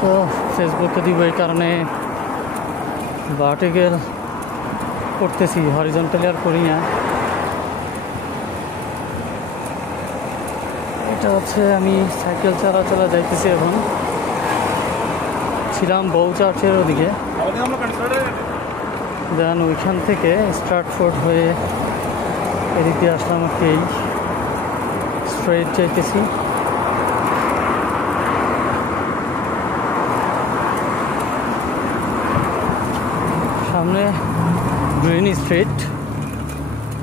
তো ফেসবুকে দিব এই কারণে ভার্টিক্যাল করতেছি, হরিজন্টালি আর করি না। এটা হচ্ছে আমি সাইকেল চালা যাইতেছি। এখন ছিলাম বউ চার্চের ওদিকে, দেন ওইখান থেকে স্ট্রাটফোর্ড হয়ে এদিক দিয়ে আসলাম। এই স্ট্রেট যাইতেছি। সামনে গ্রিন স্ট্রিট,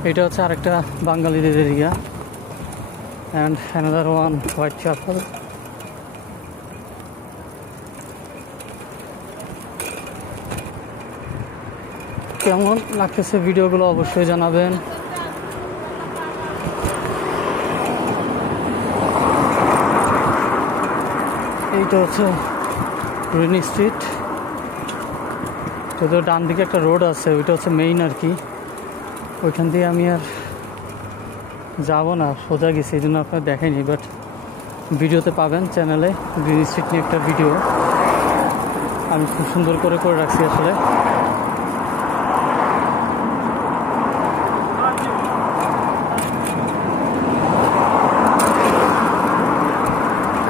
এটা হচ্ছে আরেকটা বাঙালিদের area, and another one Whitechapel. কেমন লাগতেছে ভিডিওগুলো অবশ্যই জানাবেন। এইটা হচ্ছে গ্রিন স্ট্রিট। তো ডান দিকে একটা রোড আছে, ওইটা হচ্ছে মেইন আর কি। ওইখান দিয়ে আমি আর যাবো না, সোজা গেছি, এই জন্য আপনার দেখাইনি, বাট ভিডিওতে পাবেন চ্যানেলে। গ্রিন স্ট্রিট নিয়ে একটা ভিডিও আমি খুব সুন্দর করে রাখছি আসলে।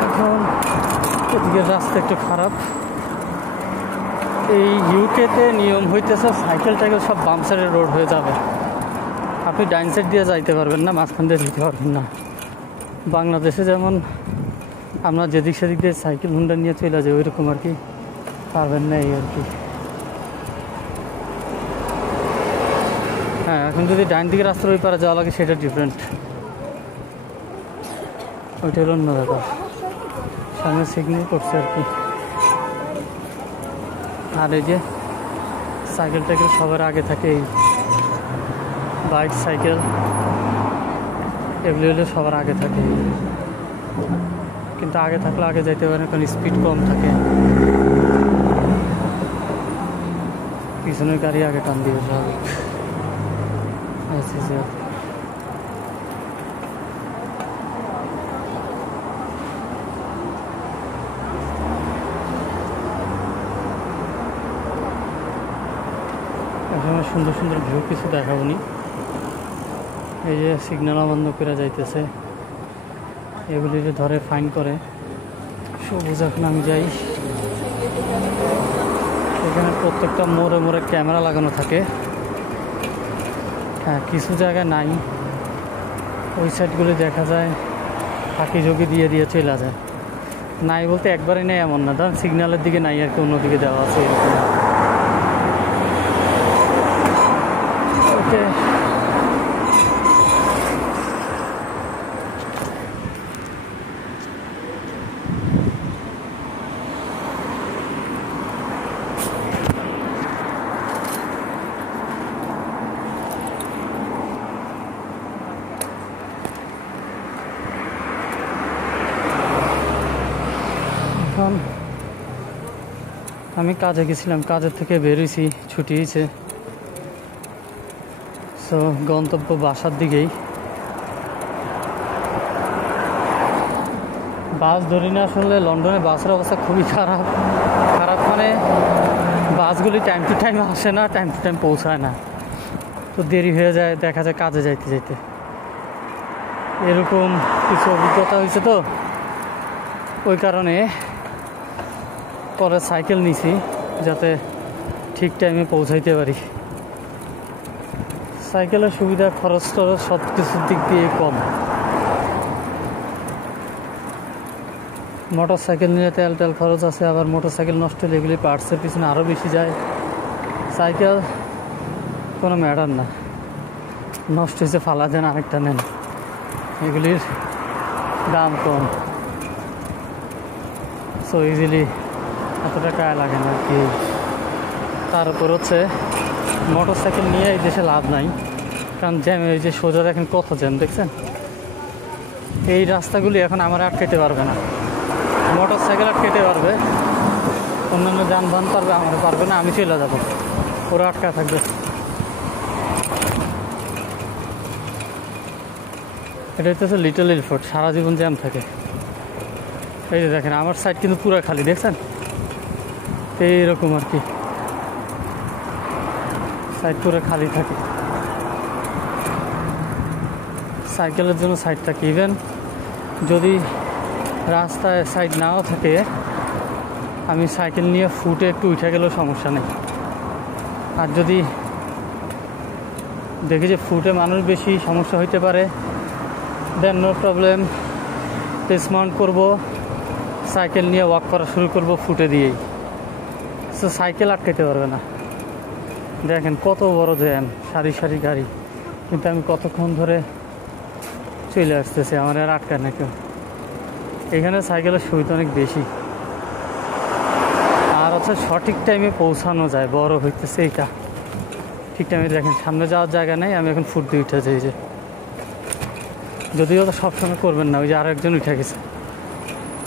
এখন এদিকে রাস্তা একটু খারাপ। এই ইউকেতে নিয়ম হইতেছে সাইকেল টাইকেল সব বাম সাইডের রোড হয়ে যাবে, আপনি ডাইন সাইড দিয়ে যাইতে পারবেন না, মাঝখান দিয়ে যেতে পারবেন না। বাংলাদেশে যেমন আমরা যেদিক সেদিক দিয়ে সাইকেল হুন্ডা নিয়ে চলে যাই, ওইরকম আর কি পারবেন না, এই আর কি। হ্যাঁ, এখন যদি ডাইন দিকে রাস্তার ওই পারে যাওয়া লাগে সেটা ডিফারেন্ট, ওইটা হলো অন্য ব্যাপার। সামনে সিগন্যাল করছে আর কি। আর এই যে সাইকেল টাইকেল সবার আগে থাকে, এই বাইক সাইকেল এগুলি হলে সবার আগে থাকে, কিন্তু আগে থাকলে আগে যাইতে পারে, কারণ স্পিড কম থাকে। পিছনের গাড়ি আগে টান দিবে স্বাভাবিক। এখানে সুন্দর সুন্দর ভিউ কিছু দেখাবো নি। এই যে সিগন্যাল বন্ধ করে যাইতেছে, এগুলি যে ধরে ফাইন করে। সবুজ এখন আমি যাই, এখানে প্রত্যেকটা মোড়ে মোড়ে ক্যামেরা লাগানো থাকে। হ্যাঁ, কিছু জায়গায় নাই, ওই সাইডগুলি দেখা যায় ফাঁকি ঝুঁকি দিয়ে চলে যায়। নাই বলতে একবারই নেই এমন না, ধরেন সিগন্যালের দিকে নাই আর কি, অন্যদিকে দেওয়া আছে এরকম। ওকে, আমি কাজে গেছিলাম, কাজের থেকে বেরোইছি, ছুটি হয়েছে। সো গন্তব্য বাসার দিকেই। বাস ধরি না আসলে, লন্ডনে বাসের অবস্থা খুবই খারাপ। মানে বাসগুলি টাইম টু টাইম আসে না, টাইম টু টাইম পৌঁছায় না, তো দেরি হয়ে যায়, দেখা যায় কাজে যাইতে এরকম কিছু অভিজ্ঞতা হয়েছে। তো ওই কারণে পরে সাইকেল নিছি, যাতে ঠিক টাইমে পৌঁছাইতে পারি। সাইকেলের সুবিধা, খরচ টরচ সব কিছুর দিক দিয়ে কম। মোটর সাইকেল নিলে তেল খরচ আছে, আবার মোটর সাইকেল নষ্ট হলে এগুলি পার্টসের পিছনে আরও বেশি যায়। সাইকেল কোনো ম্যাটার না, নষ্ট হয়েছে ফালা দেন, আরেকটা নেন, এগুলির দাম কম। সো ইজিলি এত টাকা লাগে না আর কি। তার উপর হচ্ছে মোটর সাইকেল নিয়ে এই দেশে লাভ নাই, কারণ জ্যাম। এই যে সোজা দেখেন কত জ্যাম, দেখছেন? এই রাস্তাগুলি এখন আমার আটকাইতে পারবে না, মোটর সাইকেল আটকাইতে পারবে, অন্যান্য যানবাহন পারবে, আমার পারবে না। আমি চলে যাবো, ওরা আটকা থাকবে। এটা হচ্ছে লিটল এয়ারপোর্ট, সারা জীবন জ্যাম থাকে। এই যে দেখেন আমার সাইড কিন্তু পুরো খালি, দেখছেন? তো এইরকম আর কি, সাইড পুরো খালি থাকে, সাইকেলের জন্য সাইড থাকে। ইভেন যদি রাস্তায় সাইড নাও থাকে, আমি সাইকেল নিয়ে ফুটে একটু উঠে গেলেও সমস্যা নেই। আর যদি দেখি যে ফুটে মানুষ বেশি, সমস্যা হইতে পারে, দেন নো প্রবলেম, ডিসমাউন্ট করব, সাইকেল নিয়ে ওয়াক করা শুরু করব ফুটে দিয়েই। সো সাইকেল আটকাইতে পারবে না। দেখেন কত বড় জ্যাম, সারি সারি গাড়ি, কিন্তু আমি কতক্ষণ ধরে চলে আসতেছি, আমার আর আটকায় না কেউ। এখানে সাইকেলের সুবিধা অনেক বেশি, আর হচ্ছে সঠিক টাইমে পৌঁছানো যায়, বড় হইতেছে এইটা। ঠিক টাইমে দেখেন সামনে যাওয়ার জায়গা নেই, আমি এখন ফুট দিয়ে উঠে যাই। যে যদিও তো সবসময় করবেন না, ওই যে আরেকজন উঠে গেছে,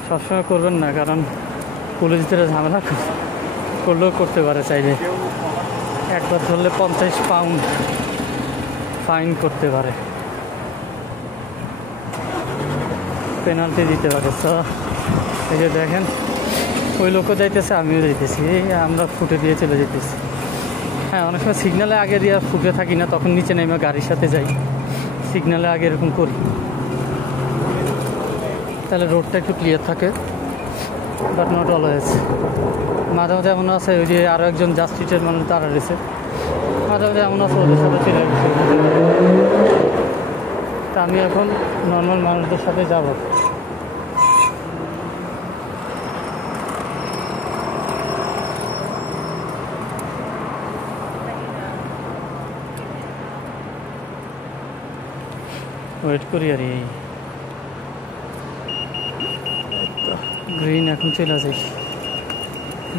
সবসময় করবেন না, কারণ পুলিশদের ঝামেলা করলেও করতে পারে চাইলে। একবার ধরলে 50 পাউন্ড ফাইন করতে পারে, পেনাল্টি দিতে পারে। তো এই যে দেখেন ওই লোকও যাইতেছে, আমিও যাইতেছি, এই আমরা ফুটে দিয়ে চলে যেতেছি। হ্যাঁ, অনেক সময় সিগনালে আগে দিয়ে ফুটে থাকি না, তখন নিচে নেমে গাড়ির সাথে যাই, সিগনালে আগে এরকম করি, তাহলে রোডটা একটু ক্লিয়ার থাকে। বাট নট অলওয়েজ, মাঝে মাঝে এমন আছে ওই যে আরও একজন জাস্টিসের মানুষ দাঁড়া রয়েছে, মাঝে মাঝে এমন আছে ওদের সাথে চলে গেছে। তা আমি এখন নর্মাল মানুষদের সাথে যাব। ওয়েট করি আর এই গ্রিন এখন চলে যাই।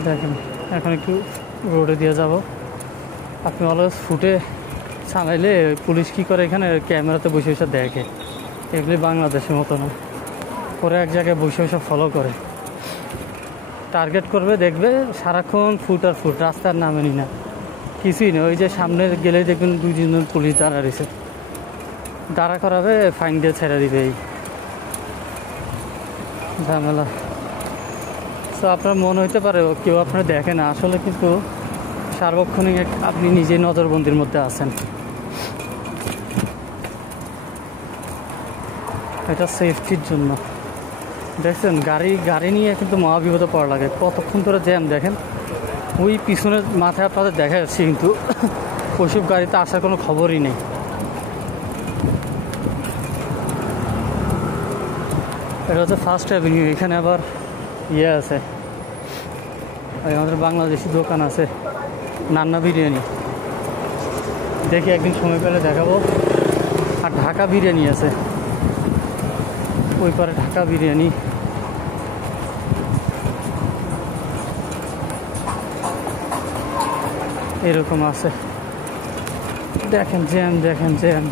দেখেন এখন একটু রোডে দিয়ে যাব। আপনি অলওয়েজ ফুটে চালাইলে পুলিশ কী করে, এখানে ক্যামেরাতে বসে বসে দেখে, এগুলি বাংলাদেশের মতো না। পরে এক জায়গায় বসে বসে ফলো করে, টার্গেট করবে, দেখবে সারাক্ষণ ফুট আর ফুট, রাস্তার নামেনি না, কিছুই না। ওই যে সামনে গেলে দেখবেন 2-3 জন পুলিশ দাঁড়া রয়েছে, দাঁড়া করাবে, ফাইন দিয়ে ছেড়ে দিবে, এই ঝামেলা। তো আপনার মনে হইতে পারে কেউ আপনার দেখে না, আসলে কিন্তু সার্বক্ষণিক আপনি নিজেই নজরবন্দির মধ্যে আছেন। এটা সেফটির জন্য। দেখছেন গাড়ি নিয়ে কিন্তু মহাবিপদে পড়া লাগে, কতক্ষণ ধরে জ্যাম দেখেন। ওই পিছনের মাথায় আপনাদের দেখা যাচ্ছে, কিন্তু ওইসব গাড়িতে আসার কোনো খবরই নেই। এটা হচ্ছে ফার্স্ট অ্যাভিনিউ, এখানে আবার ইয়ে আছে, আমাদের বাংলাদেশি দোকান আছে, নান্না বিরিয়ানি, দেখি একদিন সময় পেলে দেখাবো। আর ঢাকা বিরিয়ানি আছে ওই পারে, ঢাকা বিরিয়ানি। এরকম আছে, দেখেন জ্যাম, দেখেন জ্যাম।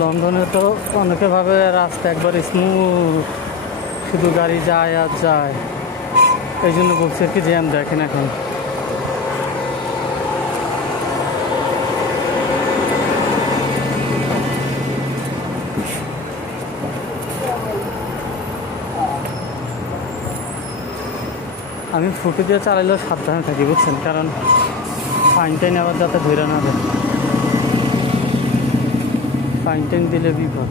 লন্ডনে তো অনেকে ভাবে রাস্তা একবার স্মুথ, শুধু গাড়ি যায় আর যায়, এই জন্য বলছি আর কি জ্যাম দেখেন এখন। আমি ফুটে দিয়ে চালাইলেও সাবধানে থাকি, বুঝছেন, কারণ ফাইন টাইন আবার যাতে ধরে না দেয়, ফাইন টাইন দিলে বিপদ।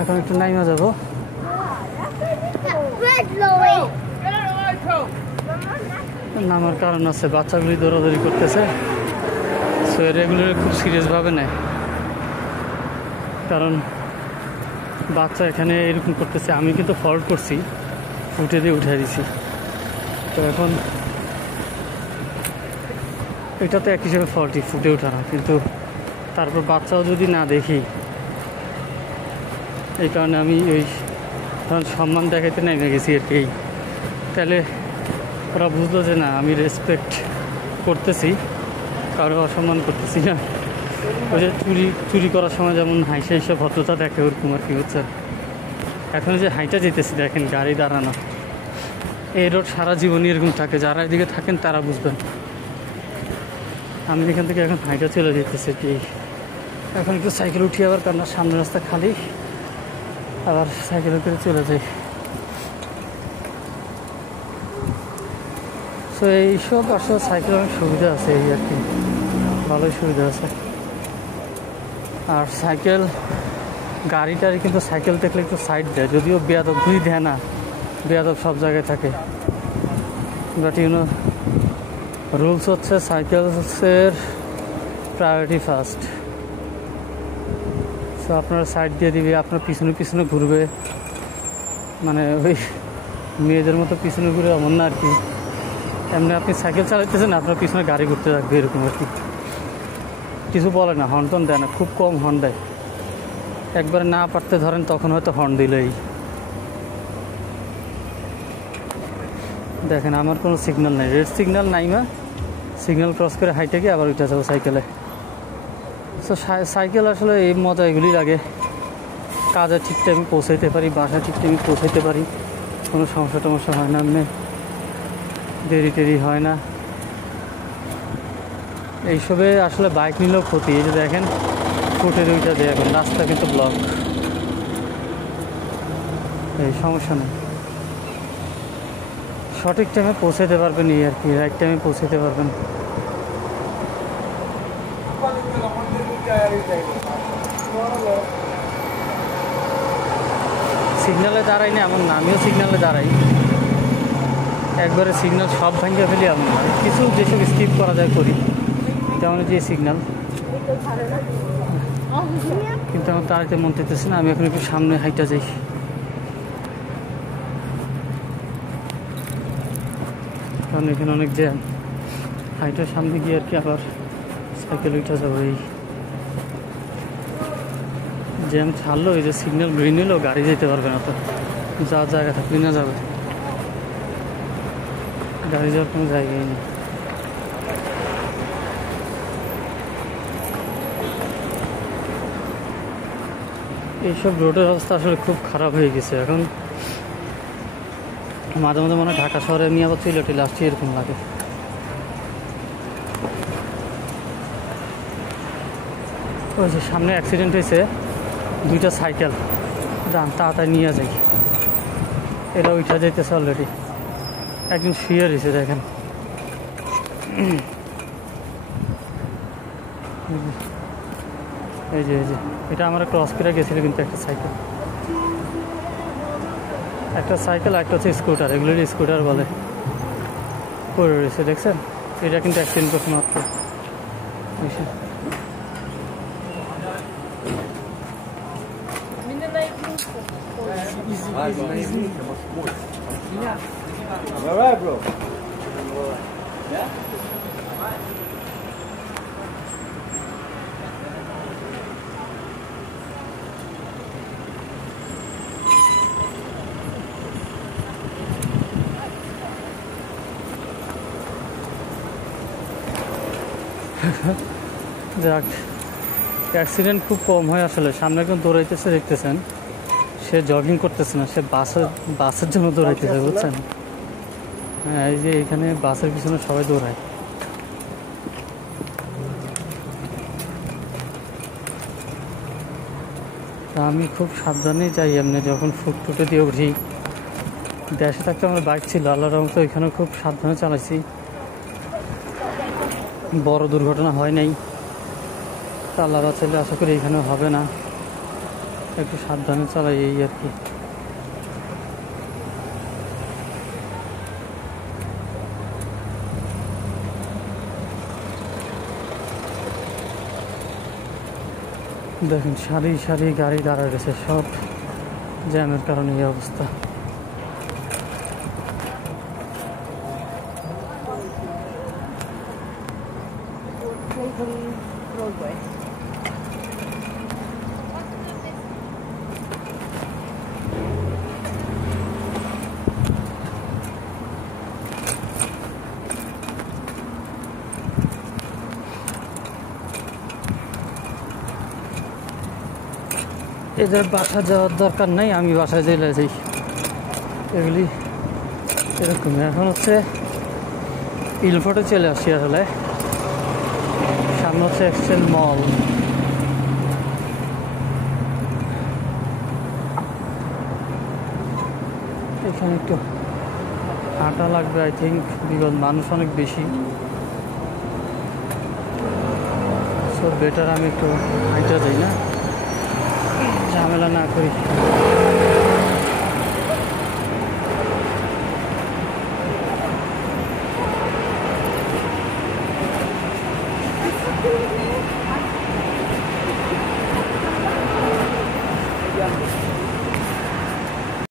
এখন একটু নাইমা যাবো। নামার কারণ আছে, বাচ্চাগুলি দৌড়াদৌড়ি করতেছে, সো এগুলো খুব সিরিয়াসভাবে নেয়, কারণ বাচ্চা এখানে এরকম করতেছে। আমি কিন্তু ফল্ট করছি, ফুটে দিয়ে উঠে দিছি, তো এখন এটা তো এক হিসেবে ফল্টই, ফুটে ওঠানো, কিন্তু তারপর বাচ্চাও যদি না দেখি, এই কারণে আমি ওই ধরুন সম্মান দেখাইতে নেমে গেছি আর কি। তাহলে ওরা বুঝলো যে না, আমি রেসপেক্ট করতেছি, কারো অসম্মান করতেছি না। ওই যে চুরি করার সময় যেমন হাইসা হিসা ভদ্রতা দেখে, ওরকম আর কি হচ্ছে। এখন যে হাইটা যেতেছি, দেখেন গাড়ি দাঁড়ানো, এই রোড সারা জীবনই এরকম থাকে, যারা এদিকে থাকেন তারা বুঝবেন। আমি এখান থেকে এখন হাইটা চলে যেতেছি কি, এখন একটু সাইকেল উঠি আবার, কারণ সামনে রাস্তা খালি, আবার সাইকেলে করে চলে যাই। সো এইসব আসলে সাইকেল অনেক সুবিধা আছে, এই আর কি, ভালোই সুবিধা আছে। আর সাইকেল গাড়িটারি কিন্তু সাইকেল দেখলে একটু সাইড দেয়, যদিও বেয়াদব ঘুরি দেয় না, বেয়াদব সব জায়গায় থাকে, বাট ইউনো রুলস হচ্ছে সাইকেলসের প্রায়োরিটি ফার্স্ট। সো আপনারা সাইড দিয়ে দিবে, আপনার পিছনে পিছনে ঘুরবে, মানে ওই মেয়েদের মতো পিছনে ঘুরে এমন না আর কি, এমনি আপনি সাইকেল চালাইতেছেন আপনার পিছনে গাড়ি ঘুরতে থাকবে এরকম আর কি। কিছু বলে না, হর্ন টন দেয় না, খুব কম হর্ন দেয়, একবারে না পারতে ধরেন তখন হয়তো হর্ন দিলেই। দেখেন আমার কোনো সিগন্যাল নাই, রেড সিগন্যাল নাই, মা সিগন্যাল ক্রস করে হাইটে গিয়ে আবার উঠে যাবো সাইকেলে। সো সাইকেল আসলে এই মজা এগুলি লাগে, কাজে ঠিক টাইমে পৌঁছাইতে পারি, বাসায় ঠিক টাইমে পৌঁছাইতে পারি, কোনো সমস্যা টমস্যা হয় না, এমনি দেরি টেরি হয় না। এইসবে আসলে বাইক নিলেও ক্ষতি, এই যে দেখেন ফুটের ওইটা দিয়ে এখন রাস্তা কিন্তু ব্লক, এই সমস্যা নেই, সঠিক টাইমে পৌঁছাতে পারবেন, এই আর কি, রাইট টাইমে পৌঁছাতে পারবেন। সিগন্যালে দাঁড়াই না এমন না, আমিও সিগন্যালে দাঁড়াই, একবারে সিগন্যাল সব ভাঙিয়ে ফেলি এমন না, কিছু যেসব স্কিপ করা যায় করি, তেমন যে সিগন্যাল, কিন্তু আমার তাড়াতাড়ি মন চাইতেছে না, আমি এখন একটু সামনে হাইটা যাই, কারণ এখানে অনেক জ্যাম, হাইটার সামনে গিয়ে আর কি আবার সাইকেল উঠে যাবো। এই জ্যাম ছাড়লো, এই যে সিগন্যাল গ্রিন হলেও গাড়ি যেতে পারবে না, তো যা জায়গা থাকলে না যাবে, গাড়ি যাওয়ার কোনো জায়গাই নেই। এইসব রোডের অবস্থা আসলে খুব খারাপ হয়ে গেছে এখন, মাঝে মাঝে মনে হয় ঢাকা শহরে নিয়ে আবার চলে টেলে আসছি এরকম লাগে। ওই যে সামনে অ্যাক্সিডেন্ট হয়েছে, দুইটা সাইকেল, যান তাড়াতাড়ি নিয়ে যাই, এরা উঠা যাইতেছে অলরেডি, একদম শুয়ে রয়েছে দেখেন। এই যে এটা আমরা ক্রস করে গেছিল, কিন্তু একটা সাইকেল একটা হচ্ছে স্কুটার, এগুলোর স্কুটার বলে, পড়ে রয়েছে দেখছেন, এটা কিন্তু অ্যাক্সিডেন্ট করছে মাত্র। Alright, bro. Yeah? যাক, অ্যাক্সিডেন্ট খুব কম হয় আসলে। সামনে একজন দৌড়াইতেছে দেখতেছেন, সে জগিং করতেছে না, সে বাসের জন্য দৌড়াইতেছে, বুঝছেন? হ্যাঁ, এই যে এখানে বাসের পিছনে সবাই দৌড়ায়। আমি খুব সাবধানে যাই এমনি, যখন ফুটফুটে দিয়ে উঠি। দেশে থাকতে আমার বাইক ছিল, আল্লাহর রহমতে ওইখানেও খুব সাবধানে চালাইছি, বড় দুর্ঘটনা হয় নাই। আল্লাহ বাঁচাইলে আশা করি এখানেও হবে না, একটু সাবধানে চালাই এই আর কি। দেখেন সারি সারি গাড়ি দাঁড়ায় গেছে, সব জ্যামের কারণে এই অবস্থা। এদের বাসা যাওয়ার দরকার নাই, আমি বাসায় চলে যাই। এগুলি এরকম। এখন হচ্ছে ইলফোর্টে চলে আসছি আসলে। সামনে হচ্ছে এক্সেল মল। এখানে একটু হাঁটা লাগবে আই থিঙ্ক, বিকজ মানুষ অনেক বেশি। সো বেটার আমি একটু হাঁটা যাই না, ঝামেলা না করি।